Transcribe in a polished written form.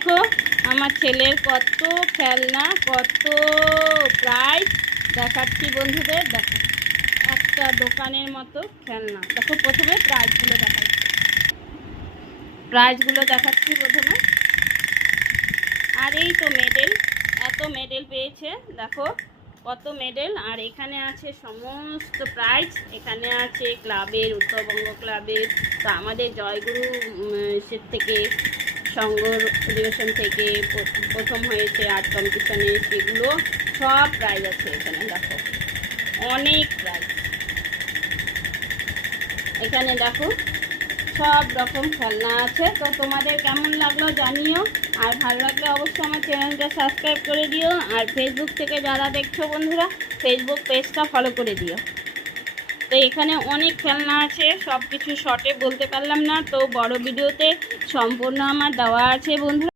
দেখো আমার ছেলের কত খেলনা, কত প্রাইজ দেখাচ্ছি বন্ধুদের। দেখো একটা দোকানের মতো খেলনা। দেখো প্রথমে প্রাইজগুলো দেখাচ্ছি প্রথমে। আর এই তো মেডেল, এত মেডেল পেয়েছে, দেখো কত মেডেল। আর এখানে আছে সমস্ত প্রাইজ। এখানে আছে ক্লাবের, উত্তরবঙ্গ ক্লাবের, তো আমাদের জয়গুরু সে থেকে সংঘ অধিবেশন থেকে প্রথম হয়েছে আর্ট কম্পিটিশনে, সেগুলো সব প্রাইজ আছে এখানে। দেখো অনেক প্রাইজ এখানে, দেখো সব রকম খেলনা আছে। তো তোমাদের কেমন লাগলো জানিও, আর ভালো লাগলে অবশ্যই আমার চ্যানেলটা সাবস্ক্রাইব করে দিও। আর ফেসবুক থেকে যারা দেখছো বন্ধুরা, ফেসবুক পেজটা ফলো করে দিও। তো এখানে অনেক খেলনা আছে, সব কিছু শর্টে বলতে পারলাম না, তো বড় ভিডিওতে সম্পূর্ণ আমার দেওয়া আছে বন্ধুরা।